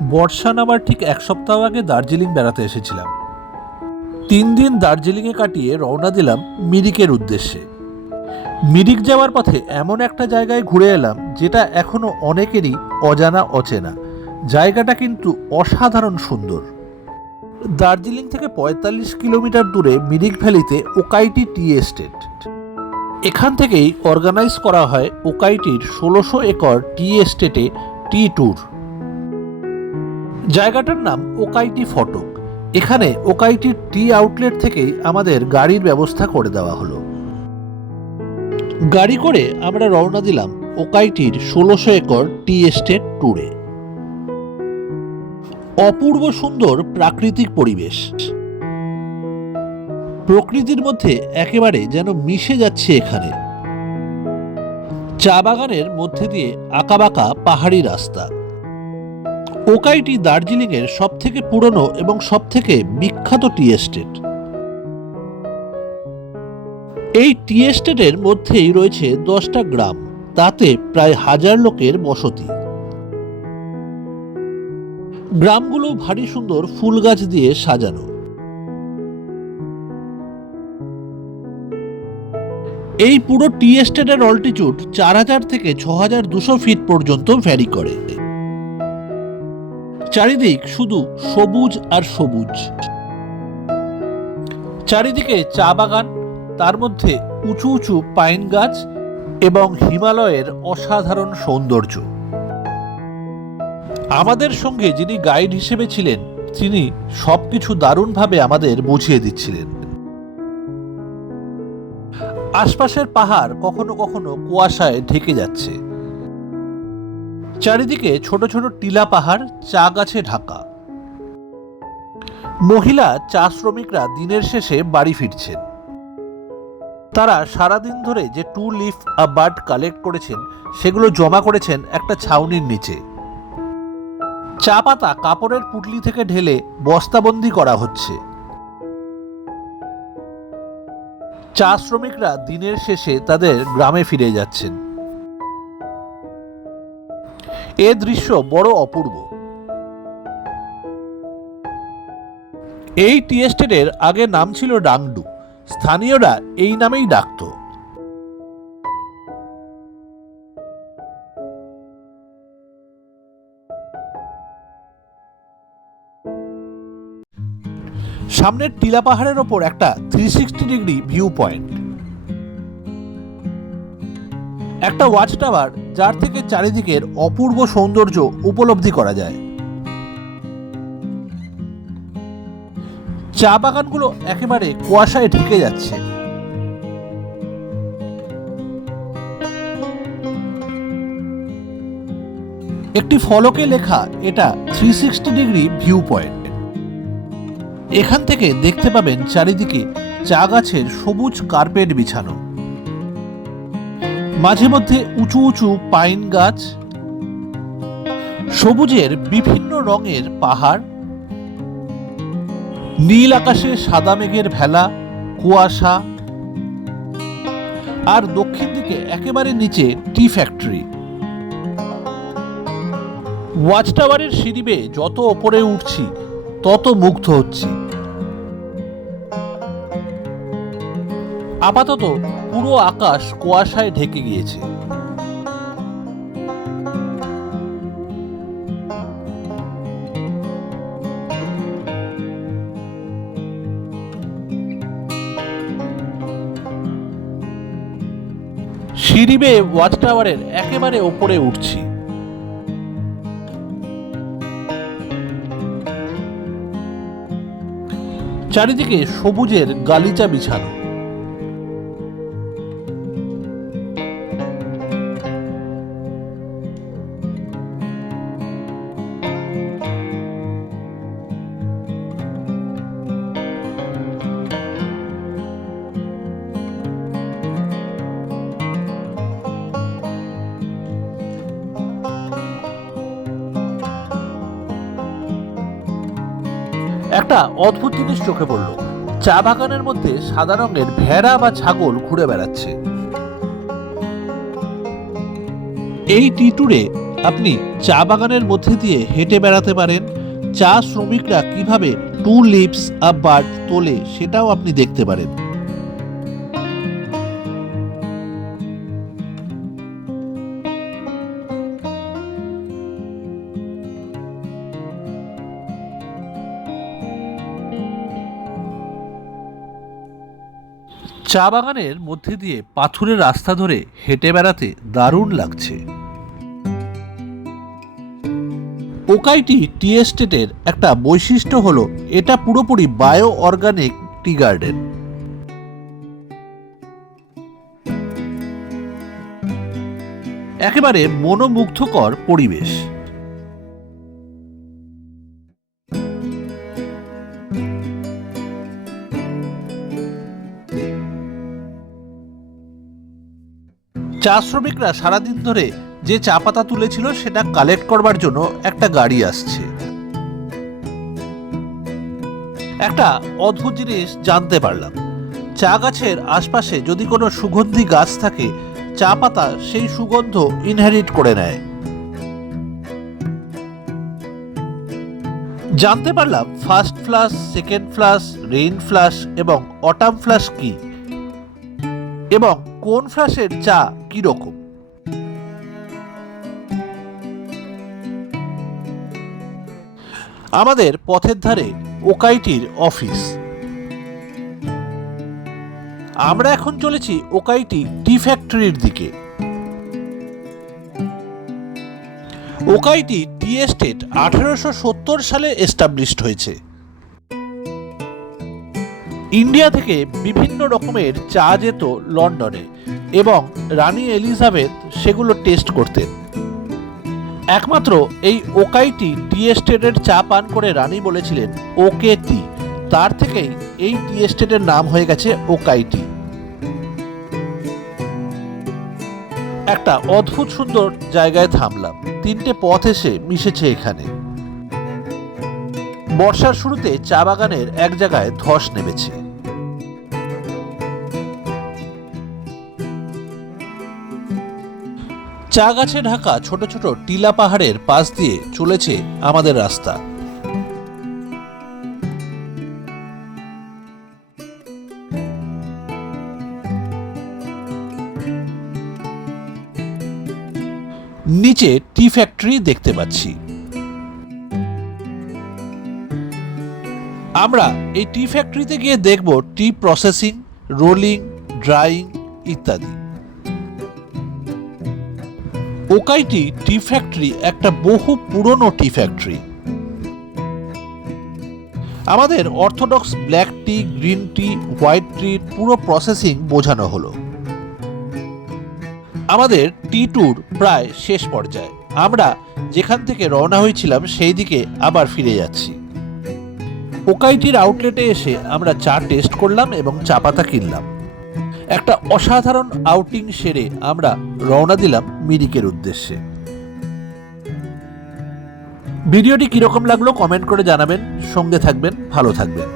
বর্ষা নামার ঠিক এক সপ্তাহ আগে দার্জিলিং বেড়াতে এসেছিলাম। 3 দিন দার্জিলিংয়ে কাটিয়ে রওনা দিলাম মিরিকের উদ্দেশ্যে। মিরিক যাওয়ার পথে এমন একটা জায়গায় ঘুরে এলাম যেটা এখনো অনেকেরই অজানা অচেনা। জায়গাটা কিন্তু অসাধারণ সুন্দর। দার্জিলিং থেকে 45 কিলোমিটার দূরে মিরিক ভ্যালিতে ওকাইটি টি এস্টেট। এখান থেকেই অর্গানাইজ করা হয় ওকাইটির 1600 একর টি এস্টেটে টি ট্যুর। জায়গাটার নাম ওকাইটি ফটক। এখানে ওকাইটির টি আউটলেট থেকেই আমাদের গাড়ির ব্যবস্থা করে দেওয়া হলো। গাড়ি করে আমরা রওনা দিলাম ওকাইটির 1600 একর টি এস্টেট ট্যুরে। অপূর্ব সুন্দর প্রাকৃতিক পরিবেশ, প্রকৃতির মধ্যে একেবারে যেন মিশে যাচ্ছে এখানে। চা বাগানের মধ্যে দিয়ে আঁকাবাঁকা পাহাড়ি রাস্তা। ওকাইটি দার্জিলিংয়ের সবথেকে পুরনো এবং সবথেকে বিখ্যাত টি এস্টেট। এই টি এস্টেটের মধ্যেই রয়েছে 10টা গ্রাম, তাতে প্রায় 1000 লোকের বসতি। গ্রামগুলো ভারী সুন্দর ফুল গাছ দিয়ে সাজানো। এই পুরো টি এস্টেটের অল্টিটিউড 4000 থেকে 6200 ফিট পর্যন্ত ভ্যারি করে। চারিদিক শুধু সবুজ আর সবুজ। চারিদিকে চা বাগান, তার মধ্যে উঁচু উঁচু পাইন গাছ এবং হিমালয়ের অসাধারণ সৌন্দর্য। আমাদের সঙ্গে যিনি গাইড হিসেবে ছিলেন তিনি সবকিছু দারুণভাবে আমাদের বুঝিয়ে দিচ্ছিলেন। আশপাশের পাহাড় কখনো কখনো কুয়াশায় ঢেকে যাচ্ছে। চারিদিকে ছোট ছোট টিলা পাহাড়, চা গাছে ঢাকা। মহিলা চা শ্রমিকরা দিনের শেষে বাড়ি ফিরছেন। তারা সারাদিন ধরে যে 2 লিফ আ বাড কালেক্ট করেছেন সেগুলো জমা করেছেন একটা ছাউনির নিচে। চা পাতা কাপড়ের পুটলি থেকে ঢেলে বস্তাবন্দি করা হচ্ছে। চা শ্রমিকরা দিনের শেষে তাদের গ্রামে ফিরে যাচ্ছেন। এ দৃশ্য বড় অপূর্ব। এই টি এস্টেটের আগে নাম ছিল ডাংডু। স্থানীয়রা এই নামেই ডাকত। সামনের টিলা পাহাড়ের ওপর একটা 360 ডিগ্রি ভিউ পয়েন্ট, একটা ওয়াচ টাওয়ার যার থেকে চারিদিকের অপূর্ব সৌন্দর্য উপলব্ধি করা যায়। চা বাগানগুলো একেবারে কুয়াশায় ঢেকে যাচ্ছে। একটি ফলকে লেখা এটা 360 ডিগ্রি ভিউ পয়েন্ট। এখান থেকে দেখতে পাবেন চারিদিকে চা গাছের সবুজ কার্পেট বিছানো, মাঝে মধ্যে উঁচু উঁচু পাইন গাছ, সবুজের বিভিন্ন রঙের পাহাড়, নীল আকাশে সাদা মেঘের ভেলা, কুয়াশা, আর দক্ষিণ দিকে একেবারে নিচে টি ফ্যাক্টরি। ওয়াচ টাওয়ারের সিঁড়ি বেয়ে যত ওপরে উঠছি তত মুগ্ধ হচ্ছি। আপাতত পুরো আকাশ কুয়াশায় ঢেকে গিয়েছে। সিঁড়ি বেয়ে ওয়াচ টাওয়ারের একেবারে ওপরে উঠছি। চারিদিকে সবুজের গালিচা বিছানো। একটা অদ্ভুত জিনিস চোখে পড়ল। চা বাগানের মধ্যে সাদা রঙের ভেড়া বা ছাগল ঘুরে বেড়াচ্ছে। এই টি ট্যুরে আপনি চা বাগানের মধ্যে দিয়ে হেঁটে বেড়াতে পারেন। চা শ্রমিকরা কিভাবে 2 লিভস আ বার্ড তোলে সেটাও আপনি দেখতে পারেন। চা বাগানের মধ্যে দিয়ে পাথুরে রাস্তা ধরে হেঁটে বেড়াতে দারুণ লাগছে। ওকাইটি টি এস্টেটের একটা বৈশিষ্ট্য হলো এটা পুরোপুরি বায়ো অর্গানিক টি গার্ডেন। একেবারে মনোমুগ্ধকর পরিবেশ। চা শ্রমিকরা সারাদিন ধরে যে চা পাতা তুলেছিল সেটা কালেক্ট করবার জন্য একটা গাড়ি আসছে। একটা অদ্ভুত জিনিস জানতে পারলাম, চা গাছের আশপাশে যদি কোনো সুগন্ধি গাছ থাকে চা পাতা সেই সুগন্ধ ইনহেরিট করে নেয়। জানতে পারলাম first flush, second flush, rain flush এবং অটাম ফ্লাশ কি, এবং কোন ফ্লাশের চা কি রকম। আমাদের পথের ধারে ওকাইটির অফিস। আমরা এখন চলেছি ওকাইটি টি ফ্যাক্টরির দিকে। ওকাইটি টি এস্টেট 1870 সালে এস্টাবলিশড হয়েছে। ইন্ডিয়া থেকে বিভিন্ন রকমের চা যেত লন্ডনে এবং রানী এলিজাবেথ সেগুলো টেস্ট করতেন। একমাত্র এই ওকাইটি টি এস্টেটের চা পান করে রানী বলেছিলেন ওকে টি। তার থেকেই এই টি এস্টেটের নাম হয়ে গেছে ওকাইটি। একটা অদ্ভুত সুন্দর জায়গায় থামলাম। 3টে পথ এসে মিশেছে এখানে। বর্ষার শুরুতে চা বাগানের এক জায়গায় ধস নেমেছে। চা গাছে ঢাকা ছোট ছোট টিলা পাহাড়ের পাশ দিয়ে চলেছে আমাদের রাস্তা। নিচে টি ফ্যাক্টরি দেখতে পাচ্ছি। আমরা এই টি ফ্যাক্টরিতে গিয়ে দেখব টি প্রসেসিং, রোলিং, ড্রাইং ইত্যাদি। ওকাইটি টি ফ্যাক্টরি একটা বহু পুরনো টি ফ্যাক্টরি। আমাদের অর্থোডক্স ব্ল্যাক টি, গ্রিন টি, হোয়াইট টির পুরো প্রসেসিং বোঝানো হলো। আমাদের টি ট্যুর প্রায় শেষ পর্যায়ে। আমরা যেখান থেকে রওনা হয়েছিলাম সেই দিকে আবার ফিরে যাচ্ছি। ওকাইটির আউটলেটে এসে আমরা চা টেস্ট করলাম এবং চা পাতা কিনলাম। একটা অসাধারণ আউটিং সেরে আমরা রওনা দিলাম মিরিকের উদ্দেশ্যে। ভিডিওটি কিরকম লাগলো কমেন্ট করে জানাবেন। সঙ্গে থাকবেন, ভালো থাকবেন।